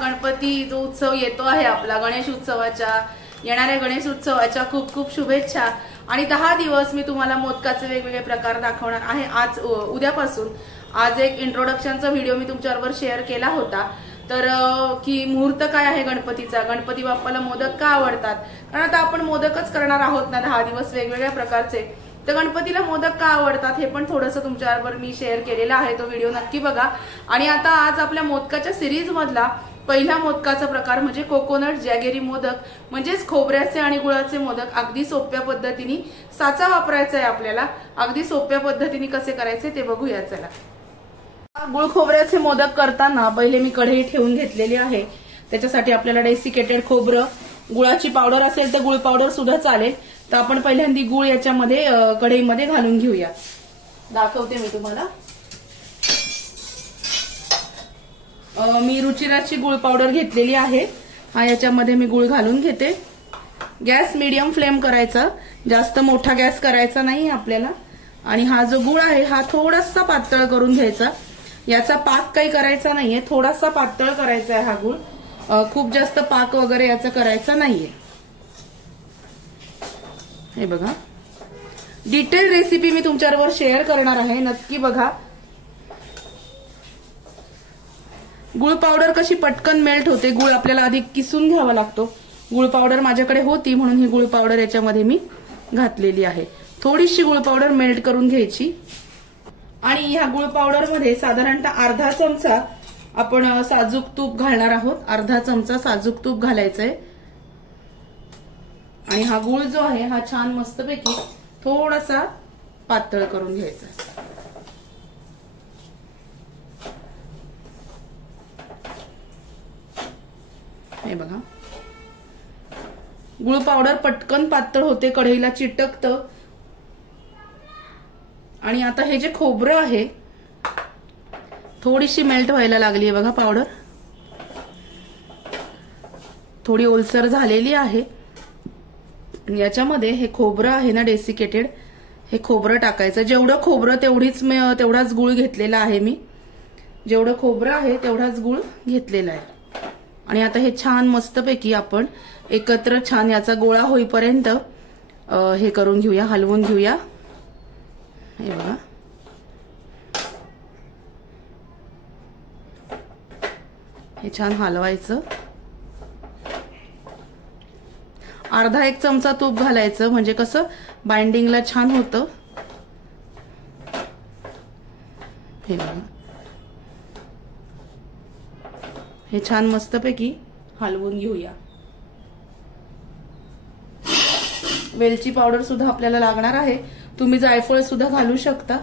गणपती जो उत्सव येतो आहे आपला गणेश उत्सवाच्या येणाऱ्या गणेश उत्सवाच्या खूप खूप शुभेच्छा। आणि 10 दिवस मी तुम्हाला मोदकाचे वेगवेगळे प्रकार दाखवणार आहे। आज उद्यापासून आज एक इंट्रोडक्शनचा व्हिडिओ मी तुमच्याबरोबर शेअर केला होता, तर की मुहूर्त काय आहे गणपतीचा, गणपती बाप्पाला मोदक का आवडतात, कारण आता आपण मोदकच करणार आहोत ना 10 दिवस वेगवेगळ्या प्रकारचे, तर गणपतीला मोदक का आवडतात हे पण थोडंसं तुमच्याबरोबर मी शेअर केलेला आहे, तो व्हिडिओ नक्की बघा। आणि आता आज आपल्या मोदकाच्या सिरीज मधला पहिला मोदकाचा प्रकार म्हणजे कोकोनट जॅगेरी मोदक, म्हणजेच खोबऱ्याचे आणि गुळाचे मोदक। अगदी सोप्या पद्धतीने साचा वापरायचा आहे आपल्याला, अगदी सोप्या पद्धतीने कसे करायचे ते बघूया चला। गुळ खोबऱ्याचे मोदक करताना पहिले मी कढई ठेवून घेतलेली आहे, त्याच्यासाठी आपल्याला डेसिकेटेड खोबरं, गुळाची पावडर असेल तर गुळ पावडर सुद्धा चालेल, तर आपण पहिल्यांदा गुळ याच्यामध्ये कढईमध्ये घालून घेऊया। दाखवते मी तुम्हाला, मी रुचिराची गुळ पावडर घेतलेली आहे, हा याच्यामध्ये मी गुळ घालून घेते। गॅस मीडियम फ्लेम करायचा, जास्त मोठा गॅस करायचा नाही आपल्याला। आणि हा जो गुळ आहे हा थोडासा पातळ करून घ्यायचा, याचा पाक काही करायचा नाहीये, थोडासा पातळ करायचा आहे हा गुळ, खूप जास्त पाक वगैरे याचा करायचा नाहीये। हे बघा, डिटेल रेसिपी मी तुमच्याबरोबर शेअर करणार आहे, नक्की बघा। गुळ पावडर कशी पटकन मेल्ट होते, गुळ आपल्याला आधी किसून घ्यावा लागतो, गुळ पावडर माझ्याकडे होती म्हणून ही गुळ पावडर याच्यामध्ये मी घातलेली आहे। थोडीशी गुळ पावडर मेल्ट करून घ्यायची आणि ह्या गुळ पावडर मध्ये साधारणतः अर्धा चमचा आपण साजूक तूप घालणार आहोत, अर्धा चमचा साजूक तूप घालायचंय। आणि हा गुळ जो आहे हा छान मस्तपैकी थोडासा पातळ करून घ्यायचा। हे बघा, गुळ पावडर पटकन पातळ होते, कढईला चिटकतं। आणि आता हे जे खोबरं आहे थोडीशी मेल्ट व्हायला लागली आहे बघा, पावडर थोडी ओलसर झालेली आहे। याच्यामध्ये हे खोबरं आहे ना डेसिकेटेड, हे खोबरं टाकायचं। जेवढं खोबरं तेवढाच गुळ घेतलेला आहे मी, जेवढं खोबरं आहे तेवढाच गुळ घेतलेला आहे। आणि आता हे छान मस्तपैकी आपण एकत्र छान याचा गोळा होईपर्यंत हे करून घेऊया, हलवून घेऊया। हे बघा, हे छान हलवायचं। अर्धा एक चमचा तूप घालायचं, म्हणजे कसं बाइंडिंगला छान होतं। हे बघा, हे छान मस्तपैकी हलवून घेऊया। वेलची पावडर सुद्धा आपल्याला लागणार आहे, तुम्ही जायफळ सुद्धा घालू शकता।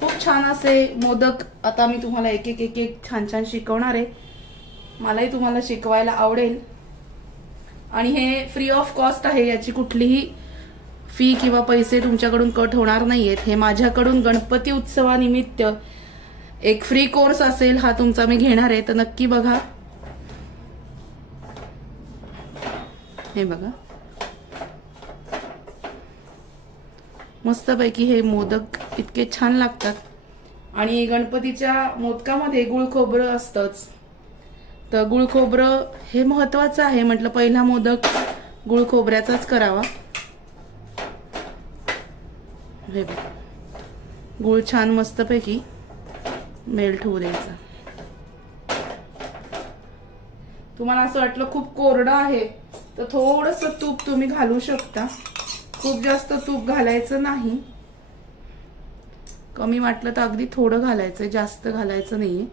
खूप छान असे मोदक आता मी तुम्हाला एक एक छान छान शिकवणार आहे, मलाही तुम्हाला शिकवायला आवडेल। आणि हे फ्री ऑफ कॉस्ट आहे, याची कुठलीही फी किंवा पैसे तुमच्याकडून कट होणार नाहीयेत। हे माझ्याकडून गणपती उत्सवानिमित्त एक फ्री कोर्स असेल, हा तुमचा मी घेणार आहे, तर नक्की बघा। हे बघा, मस्तपैकी हे मोदक इतके छान लागतात। आणि गणपतीच्या मोदकामध्ये गुळ खोबरं असतंच, तर गुळ खोबरं हे महत्वाचं आहे, म्हटलं पहिला मोदक गुळ खोबऱ्याचाच करावा। हे बघा, गुळ छान मस्तपैकी मेल्ट होऊ द्यायचा। तुम्हाला असं वाटलं खूप कोरडा आहे तर थोडंसं तूप तुम्ही घालू शकता, खूप जास्त तूप घालायचं नाही, कमी वाटलं तर अगदी थोडं घालायचं, जास्त घालायचं नाहीये।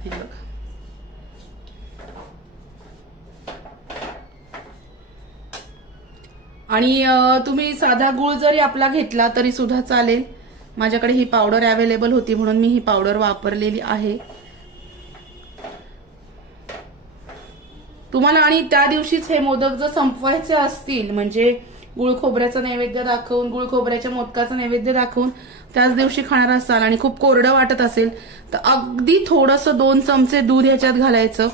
हे बघा, आणि तुम्ही साधा गुळ जरी आपला घेतला तरी सुद्धा चालेल, माझ्याकडे ही पावडर अवेलेबल होती म्हणून मी ही पावडर वापरलेली आहे। तुम्हाला आणि त्या दिवशीच हे मोदक जर संपवायचे असतील, म्हणजे गुळ खोबऱ्याचा नैवेद्य दाखवून, गुळ खोबऱ्याच्या मोदकाचा नैवेद्य दाखवून त्याच दिवशी खाणार असाल आणि खूप कोरडं वाटत असेल तर अगदी थोडंसं 2 चमचे दूध ह्याच्यात घालायचं,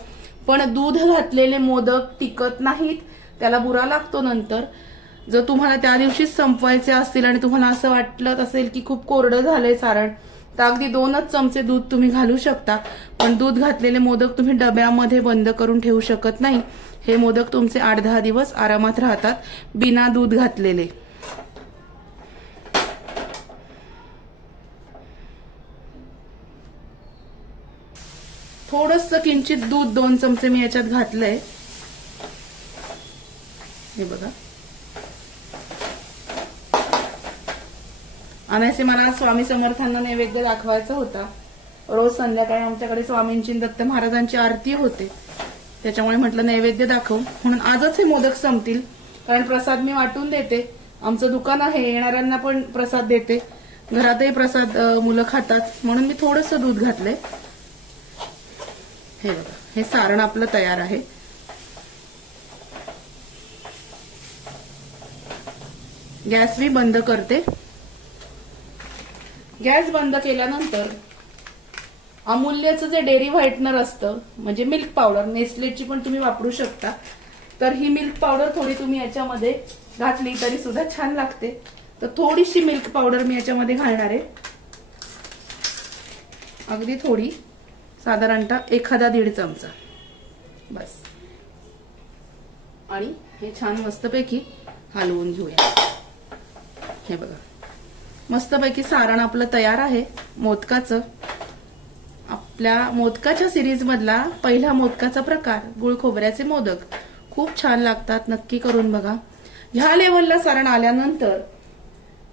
पण दूध घातलेले मोदक टिकत नाहीत, त्याला बुरा लागतो नंतर. जर तुम्हाला त्या दिवशीच संपवायचे असतील आणि तुम्हाला असं वाटलं असेल की खूप कोरडं झालंय सारण, तर अगदी 2च चमचे दूध तुम्ही घालू शकता. पण दूध घातलेले मोदक तुम्ही डब्यामध्ये बंद करून ठेवू शकत नाही. हे मोदक तुमचे 8-10 दिवस आरामात राहतात बिना दूध घातलेले. थोडंसं किंचित दूध 2 चमचे मी याच्यात घातलंय. हे बघा. आणि असे मला स्वामी समर्थांना नैवेद्य दाखवायचा होता. रोज संध्याकाळी आमच्याकडे स्वामींची दत्त महाराजांची आरती होते, त्याच्यामुळे म्हटलं नैवेद्य दाखवू म्हणून आजच हे मोदक संपतील. कारण प्रसाद मी वाटून देते, आमचं दुकान आहे, येणाऱ्यांना पण प्रसाद देते, घरातही प्रसाद मुलं खातात, म्हणून मी थोडंसं दूध घातलंय. हे बघा, हे सारण आपलं तयार आहे. गॅस मी बंद करते. गॅस बंद केल्यानंतर अमूल्यचं जे डेअरी व्हाइटनर असतं म्हणजे मिल्क पावडर, नेस्लेची पण तुम्ही वापरू शकता, तर ही मिल्क पावडर थोडी तुम्ही याच्यामध्ये घातली तरी सुद्धा छान लागते. तर थोडीशी मिल्क पावडर मी याच्यामध्ये घालणार आहे, अगदी थोडी, साधारणतः 1-1.5 चमचा बस. आणि हे छान मस्तपैकी हलवून घेऊया. हे बघा, मस्तपैकी सारण आपलं तयार आहे मोदकाचं. आपल्या मोदकाच्या सिरीज मधला पहिला मोदकाचा प्रकार गुळ खोबऱ्याचे मोदक खूप छान लागतात, नक्की करून बघा. ह्या लेवलला सारण आल्यानंतर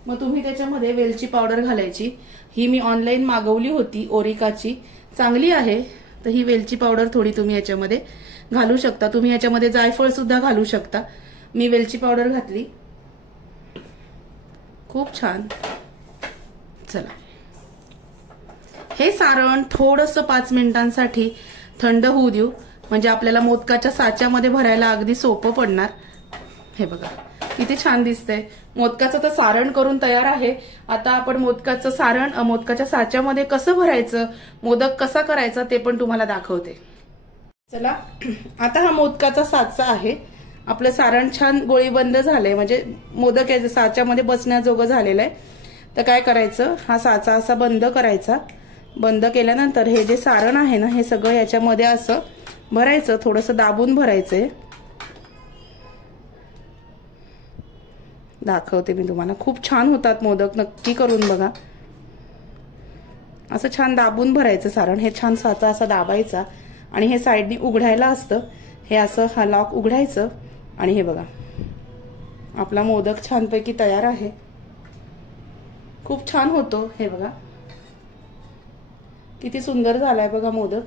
मग तुम्ही त्याच्यामध्ये वेलची पावडर घालायची. ही मी ऑनलाईन मागवली होती, ओरिकाची, चांगली आहे. तर ही वेलची पावडर थोडी तुम्ही याच्यामध्ये घालू शकता. तुम्ही याच्यामध्ये जायफळ सुद्धा घालू शकता. मी वेलची पावडर घातली. खूप छान. चला, हे सारण थोडंसं 5 मिनिटांसाठी थंड होऊ देऊ, म्हणजे आपल्याला मोदकाच्या साच्यामध्ये भरायला अगदी सोपं पडणार. हे बघा किती छान दिसतंय. मोदकाचं तर सारण करून तयार आहे. आता आपण मोदकाचं सारण मोदकाच्या साच्यामध्ये कसं भरायचं, मोदक कसा करायचा ते पण तुम्हाला दाखवते. चला, आता हा मोदकाचा साचा आहे. आपलं सारण छान गोळीबंद झालंय, म्हणजे मोदक या साच्यामध्ये बसण्याजोगं झालेलं आहे. तर काय करायचं, हा साचा असा बंद करायचा. बंद केल्यानंतर हे जे सारण आहे ना, हे सगळं याच्यामध्ये असं भरायचं, थोडंसं दाबून भरायचंय. दाखवते मी तुम्हाला, खूप छान होतात मोदक, नक्की करून बघा. असं छान दाबून भरायचं सारण. हे छान साचा असा दाबायचा आणि हे साईडनी उघडायला असतं, हे असं हा लॉक उघडायचं आणि हे बघा आपला मोदक छानपैकी तयार आहे. खूप छान होतो. हे बघा किती सुंदर झालाय बघा मोदक.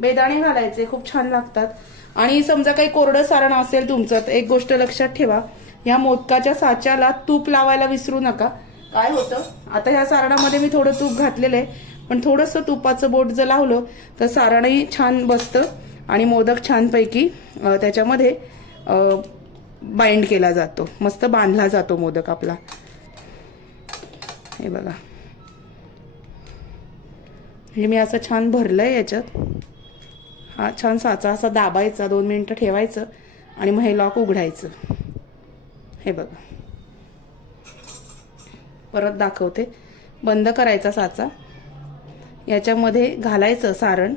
बेदाणे घालायचे, खूप छान लागतात. आणि समजा काही कोरडं सारण असेल तुमचं, तर एक गोष्ट लक्षात ठेवा, ह्या मोदकाच्या साच्याला तूप लावायला विसरू नका. काय होतं, आता ह्या सारणामध्ये मी थोडं तूप घातलेलं आहे, पण थोडंसं तुपाचं बोट जर लावलं तर सारणही छान बसतं आणि मोदक छानपैकी त्याच्यामध्ये बाइंड केला जातो, मस्त बांधला जातो मोदक आपला. हे बघा, हे मी असं छान भरलंय याच्यात. हा छान साचा असा दाबायचा, 2 मिनिटं ठेवायचं आणि मग हे लॉक उघडायचं. हे बघा, परत दाखवते. बंद करायचा साचा, याच्यामध्ये घालायचं सारण.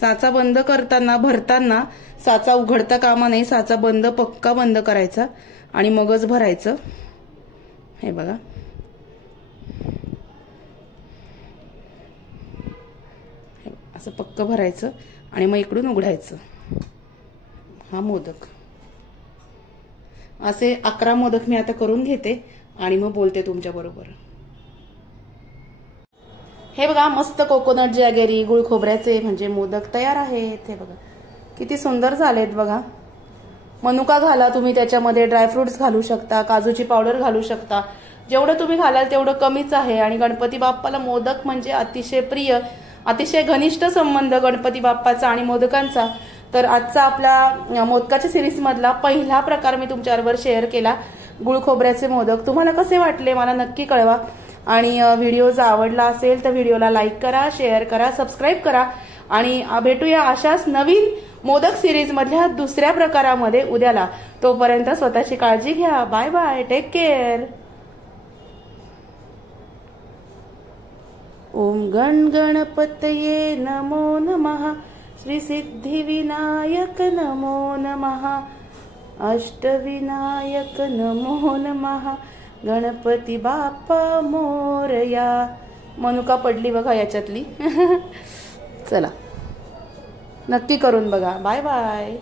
साचा बंद करताना, भरताना साचा उघडता कामा नये. साचा बंद, पक्का बंद करायचा आणि मगच भरायचं. हे बघा, असं पक्क भरायचं आणि मग इकडून उघडायचं. हा मोदक, असे 11 मोदक मी आता करून घेते आणि मग बोलते तुमच्या बरोबर. हे बघा, मस्त कोकोनट जॅगरी गुळ खोबऱ्याचे म्हणजे मोदक तयार आहेत. हे बघा किती सुंदर झालेत बघा. मनुका घाला तुम्ही त्याच्यामध्ये, ड्रायफ्रुट्स घालू शकता, काजूची पावडर घालू शकता. जेवढं तुम्ही घालाल तेवढं कमीच आहे. आणि गणपती बाप्पाला मोदक म्हणजे अतिशय प्रिय, अतिशय घनिष्ठ संबंध गणपती बाप्पाचा आणि मोदकांचा. तर आजचा आपला मोदकाच्या सिरीज मधला पहिला प्रकार मी तुमच्याबरोबर शेअर केला, गुळ खोबऱ्याचे मोदक. तुम्हाला कसे वाटले मला नक्की कळवा. आणि व्हिडिओ जर आवडला असेल तर व्हिडिओला लाईक करा, शेअर करा, सबस्क्राईब करा आणि भेटूया अशाच नवीन मोदक सिरीज मधल्या दुसऱ्या प्रकारामध्ये उद्याला. तोपर्यंत स्वतःची काळजी घ्या. Bye bye, take care. ओम गण गणपतये नमो नमः. श्री सिद्धिविनायक नमो नमः. अष्टविनायक नमो नमः. गणपती बाप्पा मोरया. मनुका पडली बघा याच्यातली. चला, नक्की करून बघा. Bye bye.